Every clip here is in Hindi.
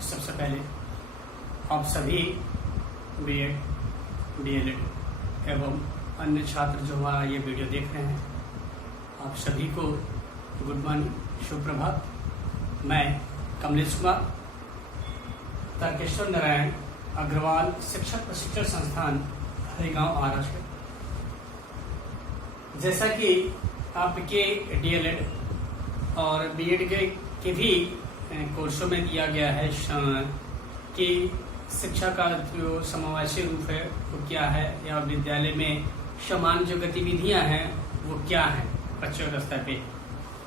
सबसे पहले आप सभी बीएड, डीएलएड एवं अन्य छात्र जो हमारा ये वीडियो देख रहे हैं, आप सभी को गुड मॉर्निंग, शुभ प्रभात। मैं कमलेश कुमार, तारकेश्वर नारायण अग्रवाल शिक्षक प्रशिक्षण संस्थान हरिगांव महाराष्ट्र। जैसा कि आपके डीएलएड और बीएड के भी कोर्सों में दिया गया है कि शिक्षा का जो समावेशी रूप है वो क्या है, या विद्यालय में समान जो गतिविधियां हैं वो क्या हैं बच्चों के स्तर पे।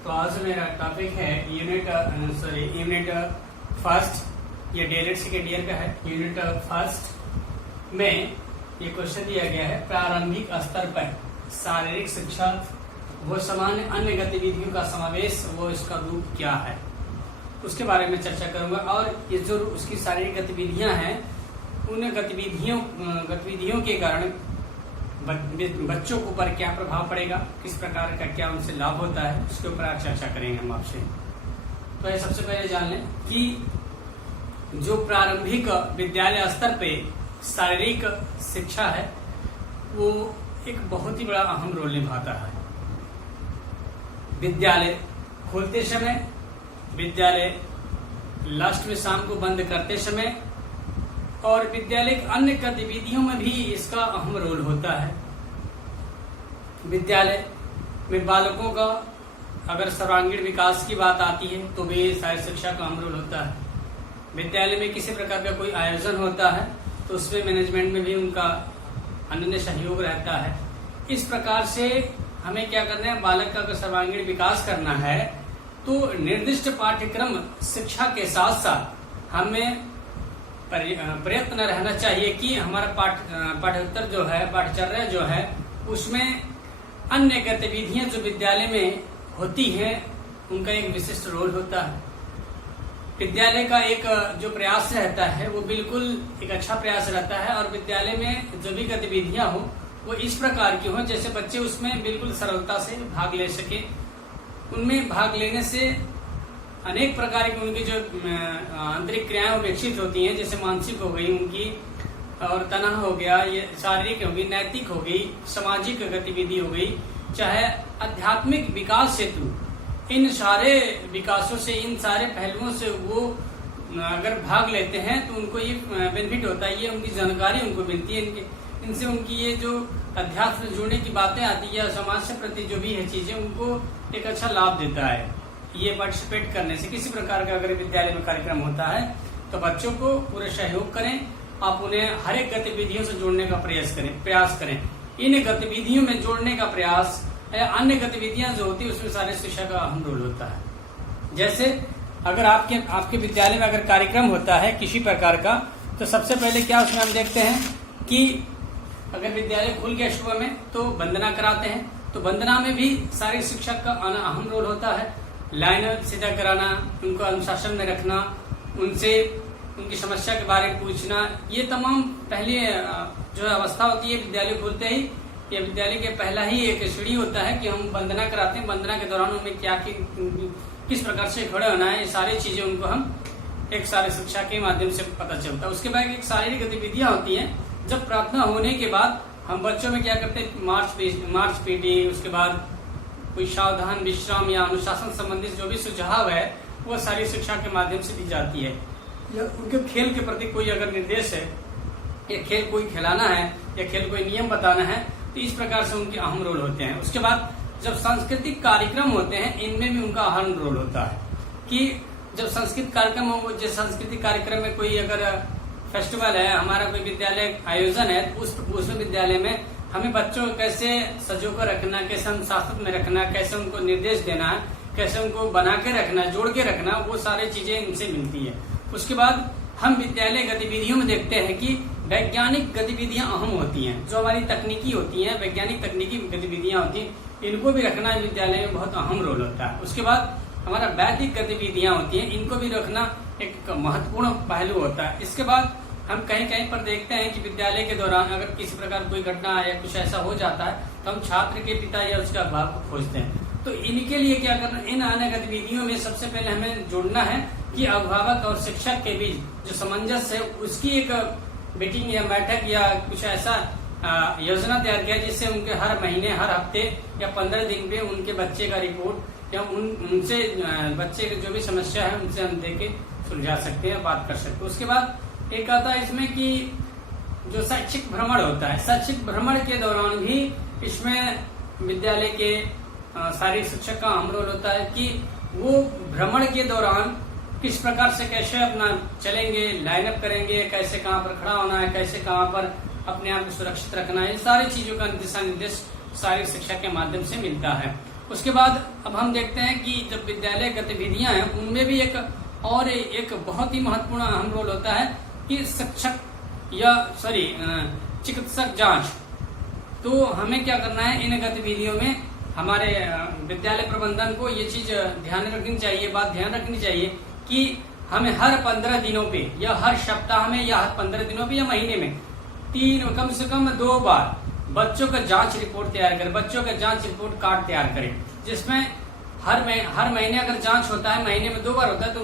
तो आज मेरा टॉपिक है यूनिट फर्स्ट, ये डीएलएड सेकेंड ईयर का है। यूनिट फर्स्ट में ये क्वेश्चन दिया गया है, प्रारंभिक स्तर पर शारीरिक शिक्षा वो सामान्य अन्य गतिविधियों का समावेश, वो इसका रूप क्या है, उसके बारे में चर्चा करूंगा। और ये जो उसकी शारीरिक गतिविधियां हैं, उन गतिविधियों के कारण बच्चों के ऊपर क्या प्रभाव पड़ेगा, किस प्रकार का क्या उनसे लाभ होता है, उसके ऊपर आज चर्चा करेंगे हम आपसे। तो ये सबसे पहले जान लें कि जो प्रारंभिक विद्यालय स्तर पे शारीरिक शिक्षा है वो एक बहुत ही बड़ा अहम रोल निभाता है। विद्यालय खोलते समय, विद्यालय लास्ट में शाम को बंद करते समय और विद्यालय की अन्य गतिविधियों में भी इसका अहम रोल होता है। विद्यालय में बालकों का अगर सर्वांगीण विकास की बात आती है तो भी शारीरिक शिक्षा का अहम रोल होता है। विद्यालय में किसी प्रकार का कोई आयोजन होता है तो उसमें मैनेजमेंट में भी उनका अनन्य सहयोग रहता है। इस प्रकार से हमें क्या करना है, बालक का अगर सर्वांगीण विकास करना है तो निर्दिष्ट पाठ्यक्रम शिक्षा के साथ साथ हमें प्रयत्न रहना चाहिए कि हमारा पाठ्योत्तर जो है, पाठ्यचर्या जो है, उसमें अन्य गतिविधियां जो विद्यालय में होती हैं उनका एक विशिष्ट रोल होता है। विद्यालय का एक जो प्रयास रहता है वो बिल्कुल एक अच्छा प्रयास रहता है और विद्यालय में जो भी गतिविधियां हो वो इस प्रकार की हो जैसे बच्चे उसमें बिल्कुल सरलता से भाग ले सके। उनमें भाग लेने से अनेक प्रकार की उनकी जो आंतरिक क्रियाएं विकसित होती हैं, जैसे मानसिक हो गई उनकी, और तनाव हो गया, ये शारीरिक होगी, नैतिक हो गई, सामाजिक गतिविधि हो गई, चाहे आध्यात्मिक विकास हेतु, इन सारे विकासों से, इन सारे पहलुओं से वो अगर भाग लेते हैं तो उनको ये बेनिफिट होता है, ये उनकी जानकारी उनको मिलती है, इनसे उनकी ये जो अध्यात्म से जुड़ने की बातें आती है, समाज से प्रति जो भी है चीजें, उनको एक अच्छा लाभ देता है। ये पार्टिसिपेट करने से किसी प्रकार का अगर विद्यालय में कार्यक्रम होता है तो बच्चों को पूरे सहयोग करें, आप उन्हें हर एक गतिविधियों से जोड़ने का प्रयास करें। इन गतिविधियों में जोड़ने का प्रयास, अन्य गतिविधियां जो होती है उसमें शारीरिक शिक्षा का अहम रोल होता है। जैसे अगर आपके विद्यालय में अगर कार्यक्रम होता है किसी प्रकार का, तो सबसे पहले क्या उसमें हम देखते हैं कि अगर विद्यालय खुल गया सुबह में तो वंदना कराते हैं, तो वंदना में भी शारीरिक शिक्षा का अहम रोल होता है। लाइन सीधा कराना, उनको अनुशासन में रखना, उनसे उनकी समस्या के बारे में पूछना, ये तमाम पहले जो अवस्था होती है विद्यालय खोलते ही, ये विद्यालय के पहला ही एक सीढ़ी होता है कि हम वंदना कराते हैं। वंदना के दौरान हमें किस प्रकार से खड़े होना है, ये सारी चीजें उनको हम एक शारीरिक शिक्षा के माध्यम से पता चलता है। उसके बाद एक शारीरिक गतिविधियां होती हैं। जब प्रार्थना होने के बाद हम बच्चों में क्या करते हैं, मार्च पीटी, उसके बाद कोई सावधान विश्राम या अनुशासन संबंधित जो भी सुझाव है वो शारीरिक शिक्षा के माध्यम से दी जाती है। या उनके खेल के प्रति कोई अगर निर्देश है, या खेल कोई खिलाना है, या खेल कोई नियम बताना है, तो इस प्रकार से उनके अहम रोल होते हैं। उसके बाद जब सांस्कृतिक कार्यक्रम होते हैं, इनमें भी उनका अहम रोल होता है कि जब सांस्कृतिक कार्यक्रम हो, जैसे सांस्कृतिक कार्यक्रम में कोई अगर फेस्टिवल है, हमारा कोई विद्यालय आयोजन है, उस विद्यालय में हमें बच्चों को कैसे सजो कर रखना, कैसे अनुशासन में रखना, कैसे उनको निर्देश देना है, कैसे उनको बना के रखना, जोड़ के रखना, वो सारी चीजें इनसे मिलती है। उसके बाद हम विद्यालय गतिविधियों में देखते हैं कि वैज्ञानिक गतिविधियां अहम होती हैं, जो हमारी तकनीकी होती हैं, वैज्ञानिक तकनीकी गतिविधियां होती हैं, इनको भी रखना विद्यालय में बहुत अहम रोल होता है। उसके बाद हमारा वैदिक गतिविधियां होती हैं, इनको भी रखना एक महत्वपूर्ण पहलू होता है। इसके बाद हम कहीं कहीं पर देखते हैं कि विद्यालय के दौरान अगर किसी प्रकार कोई घटना या कुछ ऐसा हो जाता है तो हम छात्र के पिता या उसके अभिभावक को खोजते हैं। तो इनके लिए क्या करना, इन अन्य गतिविधियों में सबसे पहले हमें जोड़ना है कि अभिभावक और शिक्षक के बीच जो सामंजस्य है उसकी एक मीटिंग या बैठक या कुछ ऐसा योजना तैयार किया जिससे उनके हर महीने, हर हफ्ते या 15 दिन पे उनके बच्चे का रिपोर्ट या उनसे बच्चे की जो भी समस्या है उनसे हम देके सुलझा सकते हैं, बात कर सकते हैं। उसके बाद एक आता है इसमें कि जो शैक्षिक भ्रमण होता है, शैक्षिक भ्रमण के दौरान भी इसमें विद्यालय के शारीरिक शिक्षक का अहम रोल होता है कि वो भ्रमण के दौरान किस प्रकार से कैसे अपना चलेंगे, लाइनअप करेंगे, कैसे कहाँ पर खड़ा होना है, कैसे कहाँ पर अपने आप को सुरक्षित रखना है, इन सारी चीजों का दिशा निर्देश शारीरिक शिक्षा के माध्यम से मिलता है। उसके बाद अब हम देखते हैं कि जब विद्यालय गतिविधियां हैं उनमें भी एक बहुत ही महत्वपूर्ण अहम रोल होता है कि शिक्षक या चिकित्सक जांच। तो हमें क्या करना है, इन गतिविधियों में हमारे विद्यालय प्रबंधन को ये चीज ध्यान रखनी चाहिए, बात ध्यान रखनी चाहिए कि हमें हर 15 दिनों पे या हर सप्ताह में या हर 15 दिनों पे या महीने में कम से कम 2 बार बच्चों का जांच रिपोर्ट तैयार करें, बच्चों का जांच रिपोर्ट कार्ड तैयार करें, जिसमें हर महीने अगर जांच होता है, महीने में 2 बार होता है, तो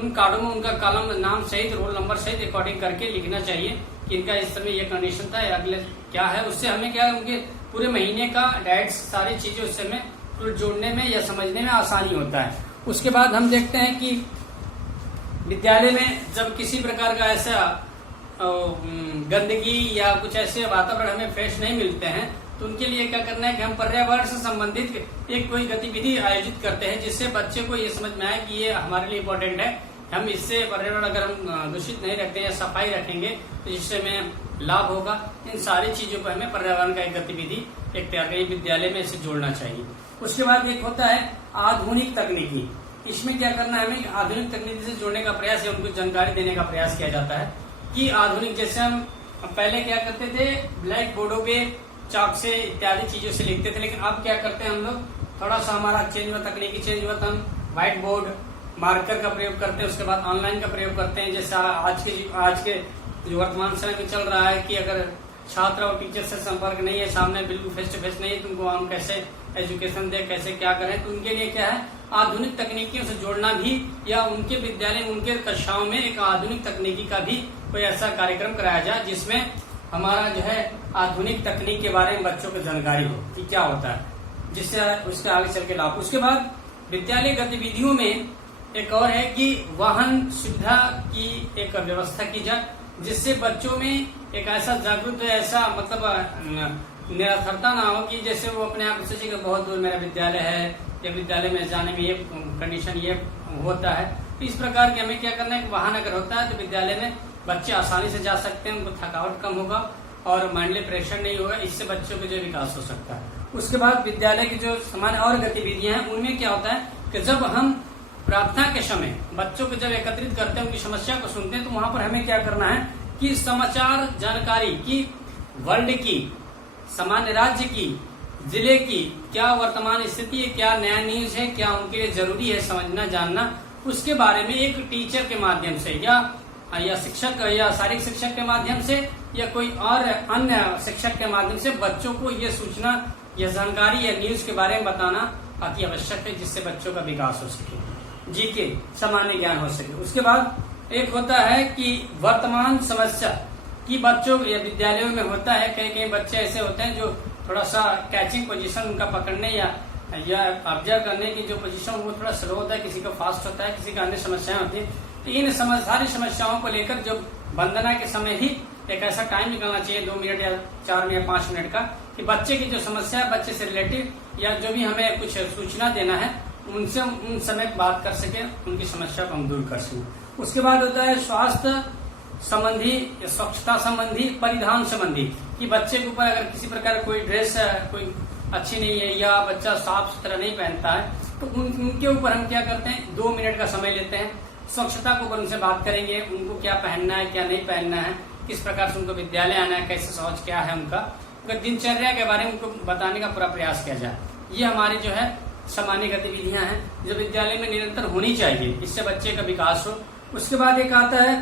उन कार्डों में उनका कॉलम नाम सहित, रोल नंबर सहित अकॉर्डिंग करके लिखना चाहिए कि इनका इस समय ये कंडीशन था, अगले क्या है। उससे हमें क्या है, उनके पूरे महीने का डाइट्स सारी चीजें उससे हमें जोड़ने में या समझने में आसानी होता है। उसके बाद हम देखते हैं कि विद्यालय में जब किसी प्रकार का ऐसा गंदगी या कुछ ऐसे वातावरण हमें फ्रेश नहीं मिलते हैं तो उनके लिए क्या करना है कि हम पर्यावरण से संबंधित एक कोई गतिविधि आयोजित करते हैं जिससे बच्चे को ये समझ में आए कि ये हमारे लिए इम्पोर्टेंट है, हम इससे पर्यावरण अगर हम दूषित नहीं रखते या सफाई रखेंगे तो जिससे हमें लाभ होगा। इन सारी चीजों पर हमें पर्यावरण का एक गतिविधि एक तैयार करिए, विद्यालय में इसे जोड़ना चाहिए। उसके बाद एक होता है आधुनिक तकनीकी। इसमें क्या करना है, हमें आधुनिक तकनीकी से जोड़ने का प्रयास या उनको जानकारी देने का प्रयास किया जाता है कि आधुनिक, जैसे हम पहले क्या करते थे, ब्लैक बोर्डों पे चाक से इत्यादि चीजों से लिखते थे, लेकिन अब क्या करते हैं हम लोग, थोड़ा सा हमारा चेंज हुआ, तकनीकी चेंज हुआ, तो हम व्हाइट बोर्ड मार्कर का प्रयोग करते हैं। उसके बाद ऑनलाइन का प्रयोग करते हैं। जैसे आज के जो वर्तमान समय में चल रहा है कि अगर छात्र और टीचर से संपर्क नहीं है, सामने बिल्कुल फेस टू फेस नहीं है, तुमको हम कैसे एजुकेशन दे, कैसे क्या करें, तो उनके लिए क्या है, आधुनिक तकनीकियों से जोड़ना भी, या उनके विद्यालय में उनके कक्षाओं में एक आधुनिक तकनीकी का भी कोई ऐसा कार्यक्रम कराया जाए जिसमें हमारा जो है आधुनिक तकनीक के बारे में बच्चों को जानकारी हो कि क्या होता है, जिससे उसके आगे चल के लाभ। उसके बाद विद्यालय गतिविधियों में एक और है कि वाहन सुविधा की एक व्यवस्था की जाए जिससे बच्चों में एक ऐसा जागरूक, ऐसा मतलब निरर्थरता ना हो कि जैसे वो अपने आप को सोचे कि बहुत दूर मेरा विद्यालय है या विद्यालय में जाने में ये कंडीशन ये होता है। तो इस प्रकार के हमें क्या करना है कि वाहन अगर होता है तो विद्यालय में बच्चे आसानी से जा सकते हैं, उनको थकावट कम होगा और माइंडली प्रेशर नहीं होगा, इससे बच्चों का जो विकास हो सकता है। उसके बाद विद्यालय की जो सामान्य और गतिविधियां हैं उनमें क्या होता है कि जब हम प्रार्थना के समय बच्चों को जब एकत्रित करते हैं, उनकी समस्या को सुनते हैं, तो वहां पर हमें क्या करना है कि समाचार जानकारी की, वर्ल्ड की, सामान्य राज्य की, जिले की क्या वर्तमान स्थिति है, क्या नया न्यूज है, क्या उनके लिए जरूरी है समझना जानना, उसके बारे में एक टीचर के माध्यम से या शिक्षक या शारीरिक शिक्षक के माध्यम से या कोई और अन्य शिक्षक के माध्यम से बच्चों को ये सूचना या जानकारी या न्यूज के बारे में बताना अति आवश्यक है, जिससे बच्चों का विकास हो सके, जी के सामान्य ज्ञान हो सके। उसके बाद एक होता है कि वर्तमान समस्या की बच्चों या विद्यालयों में होता है, कई बच्चे ऐसे होते हैं जो थोड़ा सा कैचिंग पोजीशन उनका पकड़ने या ऑब्जर्व करने की जो पोजीशन वो थोड़ा स्लो होता है, किसी का फास्ट होता है, किसी का अन्य समस्याएं होती है। तो इन सारी समस्याओं को लेकर जो वंदना के समय ही एक ऐसा टाइम निकालना चाहिए 2 मिनट या 4 मिनट या 5 मिनट का, कि बच्चे की जो समस्या है, बच्चे से रिलेटिव या जो भी हमें कुछ सूचना देना है उनसे उन समय बात कर सके, उनकी समस्या को हम दूर कर सकें। उसके बाद होता है स्वास्थ्य संबंधी या स्वच्छता संबंधी, परिधान संबंधी, कि बच्चे के ऊपर अगर किसी प्रकार कोई ड्रेस कोई अच्छी नहीं है या बच्चा साफ सुथरा नहीं पहनता है तो उनके ऊपर हम क्या करते हैं, 2 मिनट का समय लेते हैं, स्वच्छता के ऊपर उनसे बात करेंगे, उनको क्या पहनना है, क्या नहीं पहनना है, किस प्रकार से उनको विद्यालय आना है, कैसे शौच क्या है उनका दिनचर्या के बारे में उनको बताने का पूरा प्रयास किया जाए। ये हमारी जो है सामान्य गतिविधियां हैं जो विद्यालय में निरंतर होनी चाहिए, इससे बच्चे का विकास हो। उसके बाद एक आता है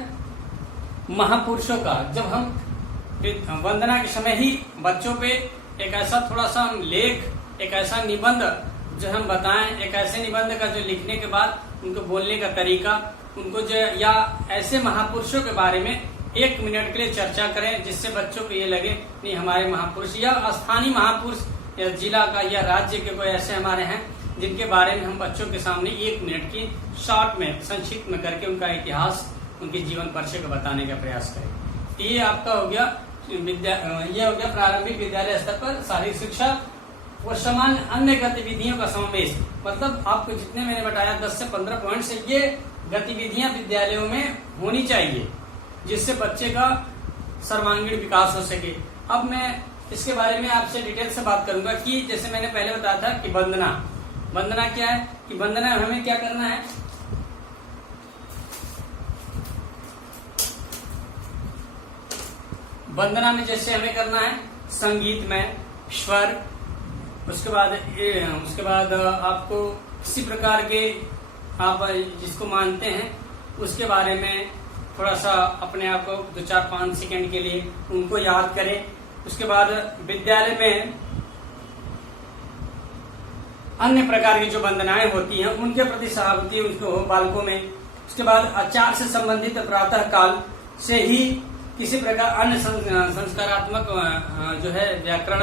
महापुरुषों का, जब हम वंदना के समय ही बच्चों पे एक ऐसा थोड़ा सा लेख, एक ऐसा निबंध जो हम बताएं, एक ऐसे निबंध का जो लिखने के बाद उनको बोलने का तरीका, उनको जो या ऐसे महापुरुषों के बारे में 1 मिनट के लिए चर्चा करें, जिससे बच्चों को ये लगे नहीं हमारे महापुरुष या स्थानीय महापुरुष या जिला का या राज्य के कोई ऐसे हमारे हैं जिनके बारे में हम बच्चों के सामने 1 मिनट की शॉर्ट में संक्षिप्त में करके उनका इतिहास, उनके जीवन परिचय को बताने का प्रयास करें। ये आपका हो गया ये हो गया प्रारंभिक विद्यालय स्तर पर शारीरिक शिक्षा और सामान्य अन्य गतिविधियों का समावेश। मतलब आपको जितने मैंने बताया 10 से 15 पॉइंट से ये गतिविधियां विद्यालयों में होनी चाहिए, जिससे बच्चे का सर्वांगीण विकास हो सके। अब मैं इसके बारे में आपसे डिटेल से बात करूंगा कि जैसे मैंने पहले बताया था कि वंदना क्या है, कि वंदना हमें क्या करना है, वंदना में जैसे हमें करना है संगीत में स्वर, उसके बाद आपको किसी प्रकार के आप जिसको मानते हैं उसके बारे में थोड़ा सा अपने आप को 2-4-5 सेकंड के लिए उनको याद करें। उसके बाद विद्यालय में अन्य प्रकार की जो वंदनाएं होती हैं उनके प्रति सहानुभूति उनको हो बालकों में। उसके बाद आचार से संबंधित प्रातः काल से ही किसी प्रकार अन्य संस्कारात्मक जो है व्याकरण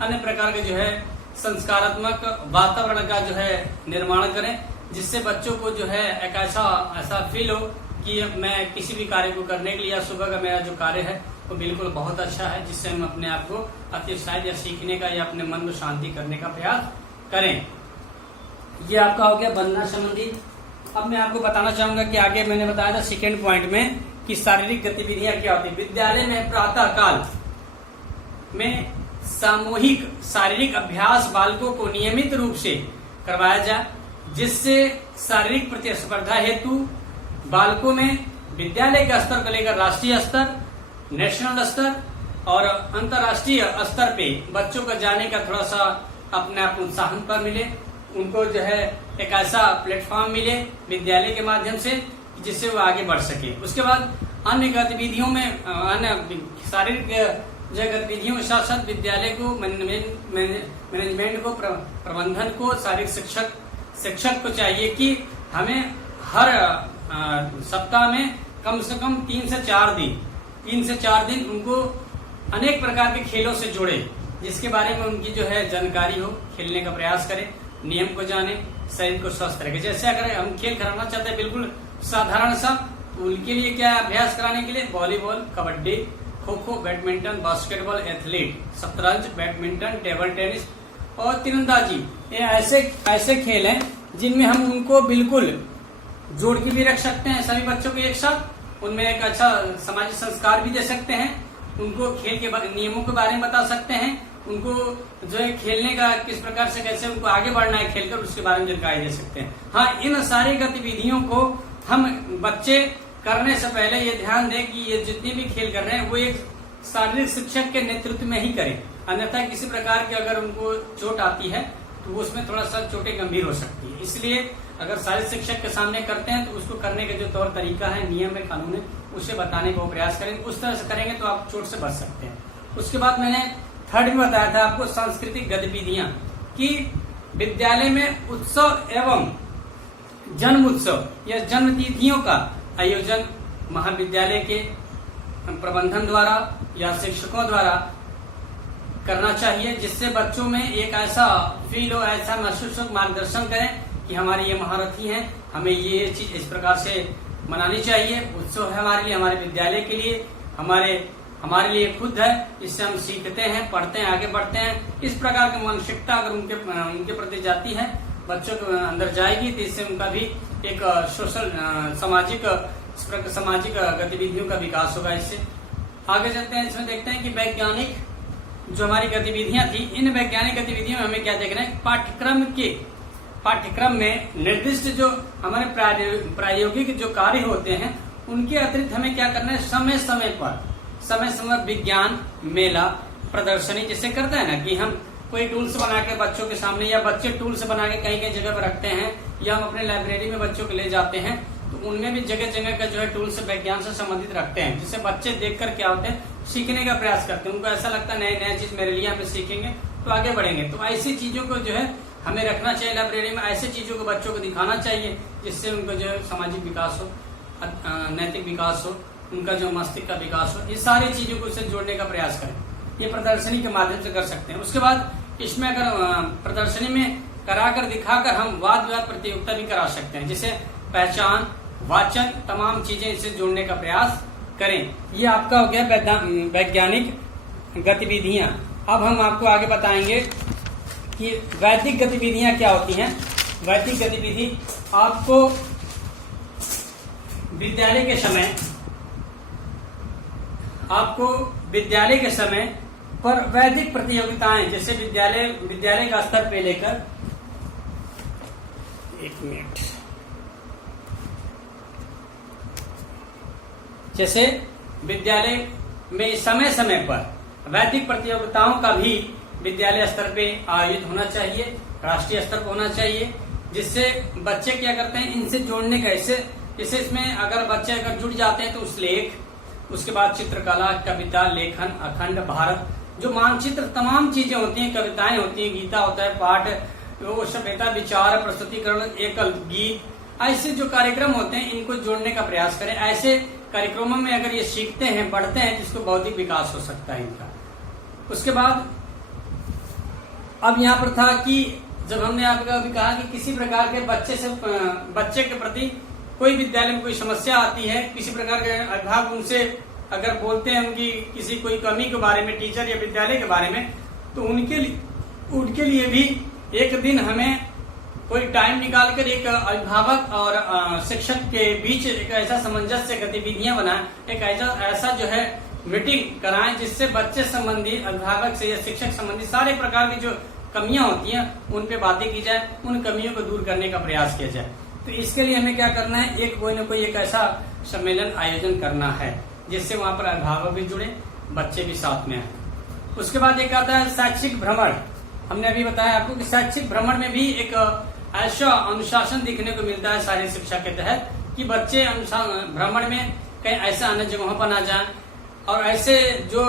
अन्य प्रकार के जो है संस्कारात्मक वातावरण का जो है निर्माण करें, जिससे बच्चों को जो है एक ऐसा फील हो कि मैं किसी भी कार्य को करने के लिए या सुबह का मेरा जो कार्य है वो बिल्कुल बहुत अच्छा है, जिससे हम अपने आप को अतिउत्साहित या सीखने का या अपने मन को शांति करने का प्रयास करें। ये आपका हो गया वंदना संबंधी। अब मैं आपको बताना चाहूंगा कि आगे मैंने बताया था सेकेंड पॉइंट में कि शारीरिक गतिविधियां क्या होती है। विद्यालय में प्रातः काल में सामूहिक शारीरिक अभ्यास बालकों को नियमित रूप से करवाया जाए, जिससे शारीरिक प्रतिस्पर्धा हेतु बालकों में विद्यालय के स्तर को लेकर राष्ट्रीय स्तर, नेशनल स्तर और अंतर्राष्ट्रीय स्तर पे बच्चों को जाने का थोड़ा सा अपने आप उत्साहन पर मिले, उनको जो है एक ऐसा प्लेटफॉर्म मिले विद्यालय के माध्यम से जिससे वो आगे बढ़ सके। उसके बाद अन्य गतिविधियों में अन्य शारीरिक गतिविधियों के साथ साथ विद्यालय को मैनेजमेंट को प्रबंधन को शारीरिक शिक्षक को चाहिए कि हमें हर सप्ताह में कम से कम 3 से 4 दिन उनको अनेक प्रकार के खेलों से जोड़े, जिसके बारे में उनकी जो है जानकारी हो, खेलने का प्रयास करें, नियम को जाने, शरीर को स्वस्थ रखे। जैसे अगर हम खेल कराना चाहते हैं बिल्कुल साधारण सा, तो उनके लिए क्या है अभ्यास कराने के लिए volleyball, kabaddi, kho kho, badminton, basketball, athlete, शतरंज, बैडमिंटन, टेबल टेनिस और तीरंदाजी। ये ऐसे खेल हैं जिनमें हम उनको बिल्कुल जोड़ के भी रख सकते हैं सभी बच्चों को एक साथ, उनमें एक अच्छा सामाजिक संस्कार भी दे सकते हैं, उनको खेल के नियमों के बारे में बता सकते हैं, उनको जो है खेलने का किस प्रकार से कैसे उनको आगे बढ़ना है खेलकर उसके बारे में जानकारी दे सकते हैं। हाँ, इन सारी गतिविधियों को हम बच्चे करने से पहले ये ध्यान दें कि ये जितनी भी खेल कर रहे हैं वो एक शारीरिक शिक्षक के नेतृत्व में ही करें, अन्यथा किसी प्रकार की अगर उनको चोट आती है तो वो उसमें थोड़ा सा चोटें गंभीर हो सकती है। इसलिए अगर शारीरिक शिक्षक के सामने करते हैं तो उसको करने का जो तौर तरीका है, नियम है, कानून है, उसे बताने का प्रयास करें। उस तरह से करेंगे तो आप चोट से बच सकते हैं। उसके बाद मैंने थर्ड में बताया था आपको सांस्कृतिक गतिविधियां, कि विद्यालय में उत्सव एवं जन्म उत्सव या जन्म तिथियों का आयोजन महाविद्यालय के प्रबंधन द्वारा या शिक्षकों द्वारा करना चाहिए, जिससे बच्चों में एक ऐसा फील हो, ऐसा महसूस हो, मार्गदर्शन करें कि हमारे ये महारथी हैं, हमें ये चीज इस प्रकार से मनानी चाहिए। उत्सव है हमारे लिए, हमारे विद्यालय के लिए, हमारे लिए खुद है, इससे हम सीखते हैं, पढ़ते हैं, आगे बढ़ते हैं। इस प्रकार की मानसिकता अगर उनके प्रति जाती है, बच्चों के अंदर जाएगी, तो इससे उनका भी एक सोशल सामाजिक गतिविधियों का विकास होगा। इससे आगे चलते हैं, इसमें देखते हैं कि वैज्ञानिक जो हमारी गतिविधियां थी, इन वैज्ञानिक गतिविधियों में हमें क्या देखना है, पाठ्यक्रम में निर्दिष्ट जो हमारे प्रायोगिक जो कार्य होते हैं उनके अतिरिक्त हमें क्या करना है, समय समय विज्ञान मेला, प्रदर्शनी जैसे करते हैं ना, कि हम कोई टूल्स बना के बच्चों के सामने या बच्चे टूल्स बना के कहीं कहीं जगह पर रखते हैं, या हम अपने लाइब्रेरी में बच्चों को ले जाते हैं, तो उनमें भी जगह जगह का जो है टूल्स विज्ञान से संबंधित रखते हैं, जिससे बच्चे देखकर क्या होते हैं, सीखने का प्रयास करते हैं। उनको ऐसा लगता है नए चीज मेरे लिए, हम सीखेंगे तो आगे बढ़ेंगे। तो ऐसी चीजों को जो है हमें रखना चाहिए लाइब्रेरी में। ऐसे चीजों को बच्चों को दिखाना चाहिए जिससे उनको जो सामाजिक विकास हो, नैतिक विकास हो, उनका जो मस्तिष्क का विकास हो, ये सारी चीजों को इससे जोड़ने का प्रयास करें। ये प्रदर्शनी के माध्यम से कर सकते हैं। उसके बाद इसमें अगर प्रदर्शनी में कराकर दिखाकर हम वाद विवाद प्रतियोगिता भी करा सकते हैं, जैसे पहचान, वाचन, तमाम चीजें इससे जोड़ने का प्रयास करें। ये आपका हो गया वैज्ञानिक गतिविधियां। अब हम आपको आगे बताएंगे कि वैदिक गतिविधियां क्या होती हैं। वैदिक गतिविधि आपको विद्यालय के समय पर वैदिक प्रतियोगिताएं, जैसे विद्यालय का स्तर पे लेकर, एक मिनट, जैसे विद्यालय में समय समय पर वैदिक प्रतियोगिताओं का भी विद्यालय स्तर पे आयोजित होना चाहिए, राष्ट्रीय स्तर पर होना चाहिए, जिससे बच्चे क्या करते हैं, इनसे जोड़ने का, जैसे इसमें अगर बच्चे अगर जुड़ जाते हैं तो उस लेख, उसके बाद चित्रकला, कविता, लेखन, अखंड भारत, जो मानचित्र, तमाम चीजें होती हैं, कविताएं होती हैं, गीता होता है, पाठ, वो सभ्यता, विचार, प्रस्तुतिकरण, एकल गीत, ऐसे जो कार्यक्रम होते हैं इनको जोड़ने का प्रयास करें। ऐसे कार्यक्रमों में अगर ये सीखते हैं, पढ़ते हैं, जिसको बौद्धिक विकास हो सकता है इनका। उसके बाद अब यहाँ पर था कि जब हमने आपको अभी कहा कि किसी प्रकार के बच्चे के प्रति कोई विद्यालय में कोई समस्या आती है, किसी प्रकार के अभिभावक उनसे अगर बोलते हैं उनकी किसी कोई कमी के बारे में, टीचर या विद्यालय के बारे में, तो उनके लिए भी एक दिन हमें कोई टाइम निकालकर एक अभिभावक और शिक्षक के बीच एक ऐसा सामंजस्य गतिविधियां बनाएं, एक ऐसा जो है मीटिंग कराएं, जिससे बच्चे संबंधी, अभिभावक से या शिक्षक संबंधी सारे प्रकार की जो कमियां होती हैं उन पे बातें की जाए, उन कमियों को दूर करने का प्रयास किया जाए। तो इसके लिए हमें क्या करना है, कोई न कोई एक ऐसा सम्मेलन आयोजन करना है जिससे वहां पर अभिभावक भी जुड़े, बच्चे भी साथ में आए। उसके बाद एक आता है शैक्षिक भ्रमण। हमने अभी बताया आपको कि शैक्षिक भ्रमण में भी एक ऐसा अनुशासन देखने को मिलता है शारीरिक शिक्षा के तहत कि बच्चे भ्रमण में कहीं ऐसे अन्य जगहों पर ना जाएं, और ऐसे जो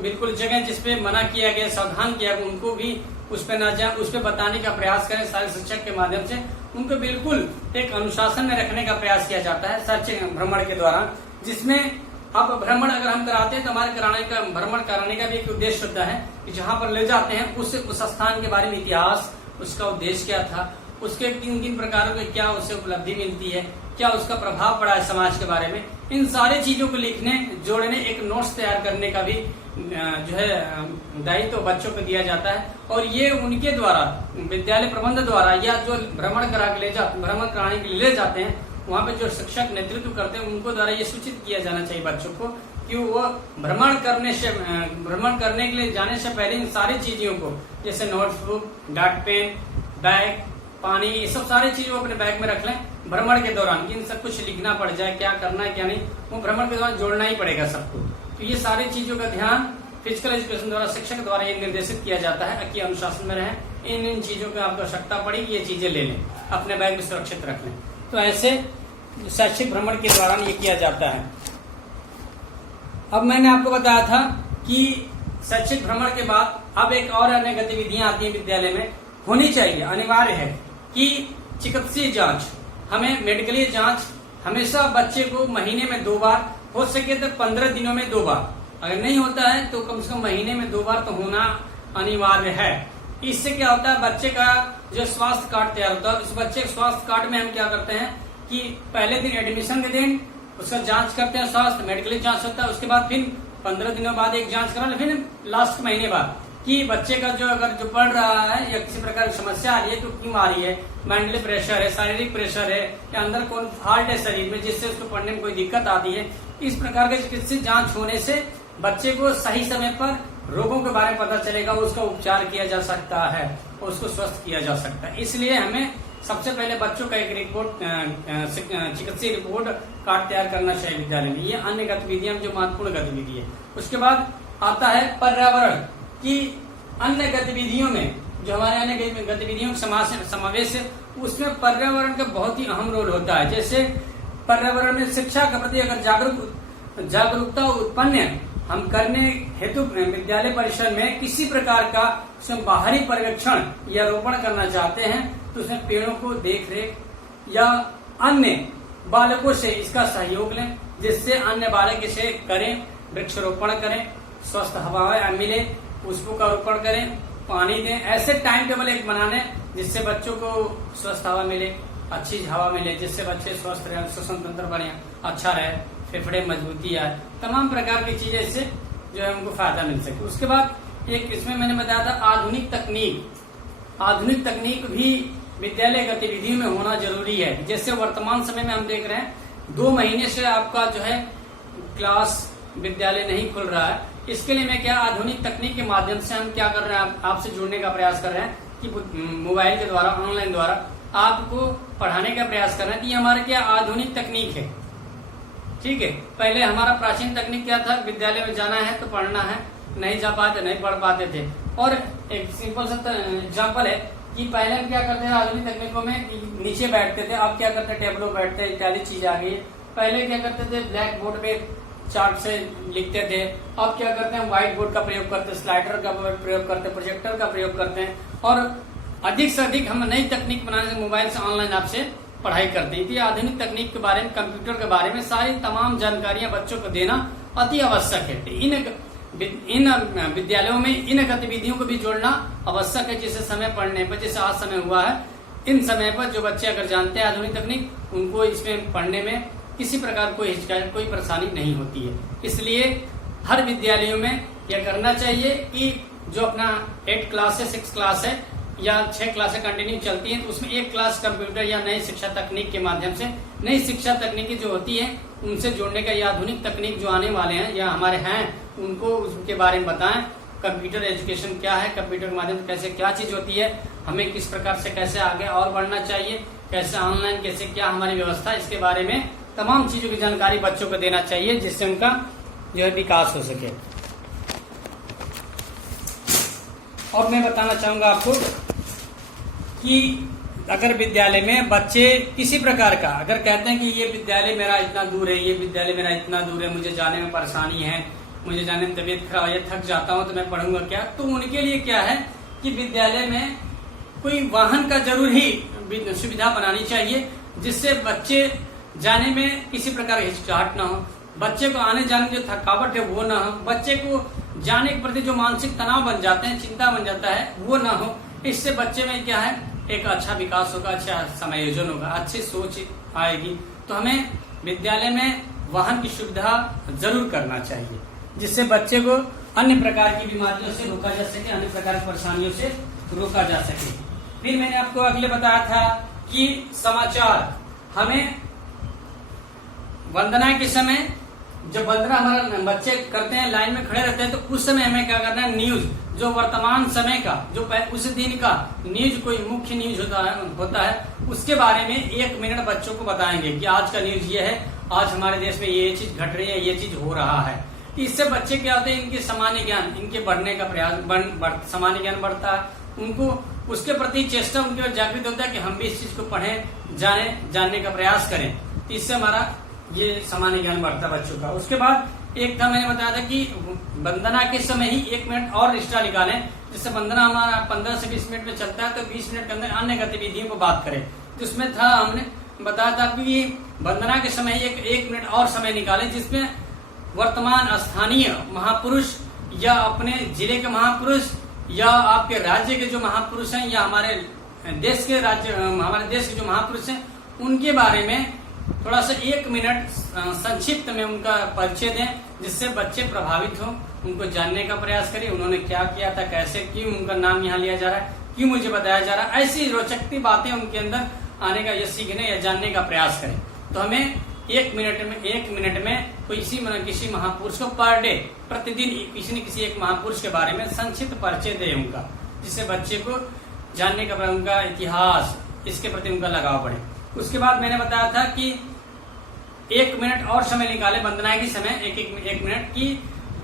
बिल्कुल जगह जिसपे मना किया गया, सावधान किया गया, उनको भी उस पे ना जाए, उस पे बताने का प्रयास करें शारीरिक शिक्षक के माध्यम से। उनको बिल्कुल एक अनुशासन में रखने का प्रयास किया जाता है शैक्षिक भ्रमण के द्वारा, जिसमें अब भ्रमण अगर हम कराते हैं तो हमारे भ्रमण कराने का भी एक उद्देश्य होता है कि जहाँ पर ले जाते हैं उस स्थान के बारे में इतिहास, उसका उद्देश्य क्या था, उसके किन किन प्रकारों की क्या उससे उपलब्धि मिलती है, क्या उसका प्रभाव पड़ा है समाज के बारे में, इन सारी चीजों को लिखने, जोड़ने, एक नोट्स तैयार करने का भी जो है दायित्व तो बच्चों को दिया जाता है। और ये उनके द्वारा, विद्यालय प्रबंध द्वारा, या जो भ्रमण कराने के लिए ले जाते हैं, वहाँ पे जो शिक्षक नेतृत्व करते हैं उनको द्वारा ये सूचित किया जाना चाहिए बच्चों को कि वो भ्रमण करने के लिए जाने से पहले इन सारी चीजों को, जैसे नोटबुक, डाक पेन, बैग, पानी, ये सब सारी चीजों को अपने बैग में रख लें भ्रमण के दौरान। इन सब कुछ लिखना पड़ जाए, क्या करना है क्या नहीं, वो भ्रमण के दौरान जोड़ना ही पड़ेगा सबको। तो ये सारी चीजों का ध्यान फिजिकल एजुकेशन द्वारा, शिक्षक द्वारा ये निर्देशित किया जाता है कि अनुशासन में रहें, इन चीजों की आपको आवश्यकता पड़ेगी, ये चीजें ले लें, अपने बैग में सुरक्षित रख लें। तो ऐसे शैक्षिक भ्रमण के दौरान ये किया जाता है। अब मैंने आपको बताया था कि शैक्षिक भ्रमण के बाद अब एक और अन्य गतिविधियां आती हैं विद्यालय में, होनी चाहिए, अनिवार्य है कि चिकित्सीय जांच, हमें मेडिकली जांच हमेशा बच्चे को महीने में 2 बार, हो सके तो 15 दिनों में 2 बार, अगर नहीं होता है तो कम से कम महीने में 2 बार तो होना अनिवार्य है। इससे क्या होता है, बच्चे का जो स्वास्थ्य कार्ड तैयार होता है, उस बच्चे के स्वास्थ्य कार्ड में हम क्या करते हैं कि पहले दिन एडमिशन के दिन उसका जांच करते हैं, स्वास्थ्य मेडिकली जांच होता है, उसके बाद फिर 15 दिनों बाद एक जांच करा, फिर लास्ट महीने बाद कि बच्चे का जो अगर जो पढ़ रहा है या किसी प्रकार की समस्या आ रही है तो क्यों आ रही है, मेंटली प्रेशर है, शारीरिक प्रेशर है, या अंदर कौन फॉल्ट है शरीर में जिससे उसको पढ़ने में कोई दिक्कत आती है। इस प्रकार के चिकित्सीय जांच होने से बच्चे को सही समय पर रोगों के बारे में पता चलेगा, उसका उपचार किया जा सकता है और उसको स्वस्थ किया जा सकता है। इसलिए हमें सबसे पहले बच्चों का एक रिपोर्ट, चिकित्सीय रिपोर्ट कार्ड तैयार करना चाहिए विद्यालय में। ये अन्य गतिविधियां जो महत्वपूर्ण गतिविधि है। उसके बाद आता है पर्यावरण की अन्य गतिविधियों में, जो हमारे अन्य गतिविधियों का समावेश है, उसमें पर्यावरण का बहुत ही अहम रोल होता है। जैसे पर्यावरण में शिक्षा के प्रति अगर जागरूकता उत्पन्न हम करने हेतु विद्यालय परिसर में किसी प्रकार का उसमें बाहरी पर्यवेक्षण या रोपण करना चाहते हैं तो उसमें पेड़ों को देख रेख या अन्य बालकों से इसका सहयोग लें, जिससे अन्य बालक इसे करें, वृक्षारोपण करें, स्वस्थ हवा मिले, पुष्पों का रोपण करें, पानी दें। ऐसे टाइम टेबल एक बनाने जिससे बच्चों को स्वस्थ हवा मिले, अच्छी हवा मिले, जिससे बच्चे स्वस्थ रहे, श्वसन तंत्र बने, अच्छा रहे, फेफड़े मजबूती आए, तमाम प्रकार की चीजें इससे जो है उनको फायदा मिल सके। उसके बाद एक इसमें मैंने बताया था आधुनिक तकनीक भी विद्यालय गतिविधियों में होना जरूरी है। जैसे वर्तमान समय में हम देख रहे हैं 2 महीने से आपका जो है क्लास विद्यालय नहीं खुल रहा है। इसके लिए मैं क्या आधुनिक तकनीक के माध्यम से हम क्या कर रहे हैं, आपसे जुड़ने का प्रयास कर रहे हैं कि मोबाइल के द्वारा, ऑनलाइन द्वारा आपको पढ़ाने का प्रयास कर रहे हैं। कि हमारे क्या आधुनिक तकनीक है, ठीक है। पहले हमारा प्राचीन तकनीक क्या था, विद्यालय में जाना है तो पढ़ना है, नहीं जा पाते, नहीं पढ़ पाते थे। और एक सिंपल सा एग्जाम्पल है कि पहले हम क्या करते थे आधुनिक तकनीकों में, नीचे बैठते थे, अब क्या करते, टेबलों बैठते, इत्यादि चीज आ गई। पहले क्या करते थे, ब्लैक बोर्ड पे चार्ट से लिखते थे, अब क्या करते हैं, व्हाइट बोर्ड का प्रयोग करते, स्लाइडर का प्रयोग करते, प्रोजेक्टर का प्रयोग करते हैं। और अधिक से अधिक हम नई तकनीक बनाने से मोबाइल से ऑनलाइन आपसे पढ़ाई करते हैं। तो आधुनिक तकनीक के बारे में, कंप्यूटर के बारे में सारी तमाम जानकारियां बच्चों को देना अति आवश्यक है। इन विद्यालयों में इन गतिविधियों को भी जोड़ना आवश्यक है, जिससे समय पढ़ने पर, जैसे आज समय हुआ है, इन समय पर जो बच्चे अगर जानते हैं आधुनिक तकनीक, उनको इसमें पढ़ने में किसी प्रकार कोई हिचकिचाहट, कोई परेशानी नहीं होती है। इसलिए हर विद्यालयों में यह करना चाहिए कि जो अपना 8 क्लास है, 6 क्लास है या 6 क्लासें कंटिन्यू चलती हैं, तो उसमें 1 क्लास कंप्यूटर या नई शिक्षा तकनीक के माध्यम से, नई शिक्षा तकनीकी जो होती है उनसे जोड़ने का, या आधुनिक तकनीक जो आने वाले हैं या हमारे हैं उनको उसके बारे में बताएं। कंप्यूटर एजुकेशन क्या है, कंप्यूटर के माध्यम से कैसे क्या चीज होती है, हमें किस प्रकार से कैसे आगे और बढ़ना चाहिए, कैसे ऑनलाइन, कैसे क्या हमारी व्यवस्था, इसके बारे में तमाम चीजों की जानकारी बच्चों को देना चाहिए, जिससे उनका जो है विकास हो सके। और मैं बताना चाहूंगा आपको कि अगर विद्यालय में बच्चे किसी प्रकार का अगर कहते हैं कि ये विद्यालय मेरा इतना दूर है, ये विद्यालय मेरा इतना दूर है, मुझे जाने में परेशानी है, मुझे जाने में तबीयत खराब है, थक जाता हूँ, तो मैं पढ़ूंगा क्या, तो उनके लिए क्या है कि विद्यालय में कोई वाहन का जरूर ही सुविधा बनानी चाहिए, जिससे बच्चे जाने में किसी प्रकार की हिचकिचाहट ना हो, बच्चे को आने जाने में जो थकावट है वो ना हो, बच्चे को जाने के प्रति जो मानसिक तनाव बन जाते हैं, चिंता बन जाता है, वो ना हो। इससे बच्चे में क्या है, एक अच्छा विकास होगा, अच्छा समायोजन होगा, अच्छी सोच आएगी। तो हमें विद्यालय में वाहन की सुविधा जरूर करना चाहिए, जिससे बच्चे को अन्य प्रकार की बीमारियों से रोका जा सके, अन्य प्रकार की परेशानियों से रोका जा सके। फिर मैंने आपको अगले बताया था कि समाचार, हमें वंदना के समय, जब वंदना हमारा बच्चे करते हैं, लाइन में खड़े रहते हैं, तो उस समय हमें क्या करना है, न्यूज जो वर्तमान समय का, जो उस दिन का न्यूज, कोई मुख्य न्यूज होता है उसके बारे में 1 मिनट बच्चों को बताएंगे कि आज का न्यूज ये है, आज हमारे देश में ये चीज घट रही है, ये चीज हो रहा है। इससे बच्चे क्या होते हैं, इनके सामान्य ज्ञान, इनके बढ़ने का प्रयास, सामान्य ज्ञान बढ़ता है, उनको उसके प्रति चेष्टा उनके ओर जागृत होता है कि हम भी इस चीज को पढ़ें, जानने का प्रयास करें। इससे हमारा ये सामान्य ज्ञान बढ़ता है बच्चों का। उसके बाद एक था, मैंने बताया था कि वंदना के समय ही 1 मिनट और एक्स्ट्रा निकालें, जिससे वंदना हमारा 15 से 20 मिनट में चलता है, तो 20 मिनट के अंदर अन्य गतिविधियों को बात करें। जिसमें था, हमने बताया था कि वंदना के समय ही 1 मिनट और समय निकालें, जिसमें वर्तमान स्थानीय महापुरुष या अपने जिले के महापुरुष या आपके राज्य के जो महापुरुष हैं या हमारे देश के जो महापुरुष हैं, उनके बारे में थोड़ा सा 1 मिनट संक्षिप्त में उनका परिचय दें, जिससे बच्चे प्रभावित हों, उनको जानने का प्रयास करें, उन्होंने क्या किया था, कैसे, क्यों उनका नाम यहाँ लिया जा रहा है, क्यों मुझे बताया जा रहा है, ऐसी रोचक बातें उनके अंदर आने का, या सीखने या जानने का प्रयास करें। तो हमें 1 मिनट में किसी महापुरुष को पर डे, प्रतिदिन किसी न किसी एक महापुरुष के बारे में संक्षिप्त परिचय दे उनका, जिससे बच्चे को जानने का, उनका इतिहास, इसके प्रति उनका लगाव बढ़े। उसके बाद मैंने बताया था कि 1 मिनट और समय निकाले वंदना के समय, एक मिनट की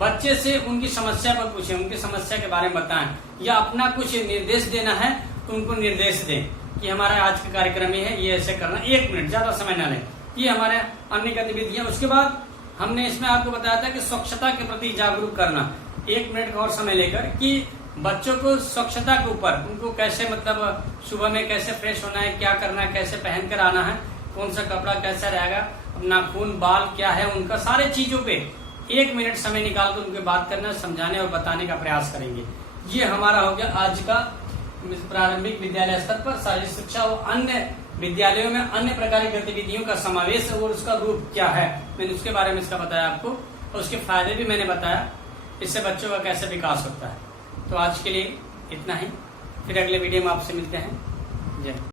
बच्चे से उनकी समस्या पर पूछें, उनकी समस्या के बारे में बताएं, या अपना कुछ निर्देश देना है तो उनको निर्देश दें कि हमारा आज का कार्यक्रम ये है, ये ऐसे करना। 1 मिनट, ज्यादा समय न लें। ये हमारे अन्य गतिविधियां। उसके बाद हमने इसमें आपको बताया था कि स्वच्छता के प्रति जागरूक करना, 1 मिनट का और समय लेकर कि बच्चों को स्वच्छता के ऊपर उनको कैसे मतलब सुबह में कैसे फ्रेश होना है, क्या करना है, कैसे पहनकर आना है, कौन सा कपड़ा कैसा रहेगा, नाखून बाल क्या है उनका, सारे चीजों पे 1 मिनट समय निकाल कर उनके बात करना, समझाने और बताने का प्रयास करेंगे। ये हमारा हो गया आज का प्रारंभिक विद्यालय स्तर पर शारीरिक शिक्षा और अन्य विद्यालयों में अन्य प्रकार की गतिविधियों का समावेश और उसका रूप क्या है, मैंने उसके बारे में इसका बताया आपको और उसके फायदे भी मैंने बताया, इससे बच्चों का कैसे विकास होता है। तो आज के लिए इतना ही, फिर अगले वीडियो में आपसे मिलते हैं। जय।